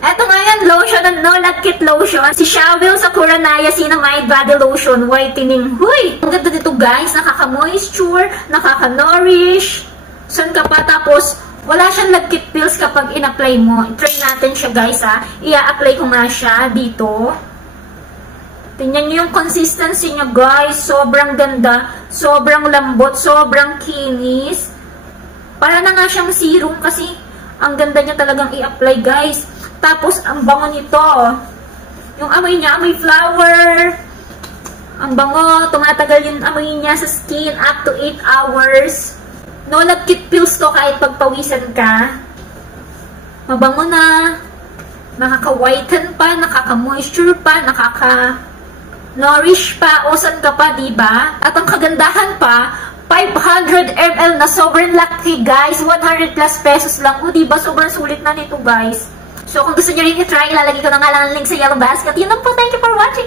Eto ngayon, lotion ng No Love Kit Lotion. Si Shawil Sakura Niacinamide Body Lotion Whitening. Huy! Ang ganda dito guys. Nakaka-moisture, nakaka-nourish. Sun ka pa. Tapos, wala siyang love kit pills kapag in-apply mo. I-try natin siya guys ha. I-apply ko nga siya dito. Tingnan nyo yung consistency niya guys. Sobrang ganda. Sobrang lambot. Sobrang kinis. Para na nga siyang serum kasi ang ganda niya talagang i-apply guys. Tapos, ang bango nito. Yung amoy niya, amoy flower. Ang bango. Tumatagal yung amoy niya sa skin up to 8 hours. No Love Kit pills to kahit pagpawisan ka. Mabango na. Nakaka-whiten pa, nakaka-moisture pa, nakaka-nourish pa. Osan ka pa, diba? At ang kagandahan pa, 500 ml na sobrang laki guys. 100 plus pesos lang. O diba, sobrang sulit na nito guys. So kung gusto nyo rin i-try, ilalagay ko na nga lang ang link sa yellow basket. Yun lang po. Thank you for watching.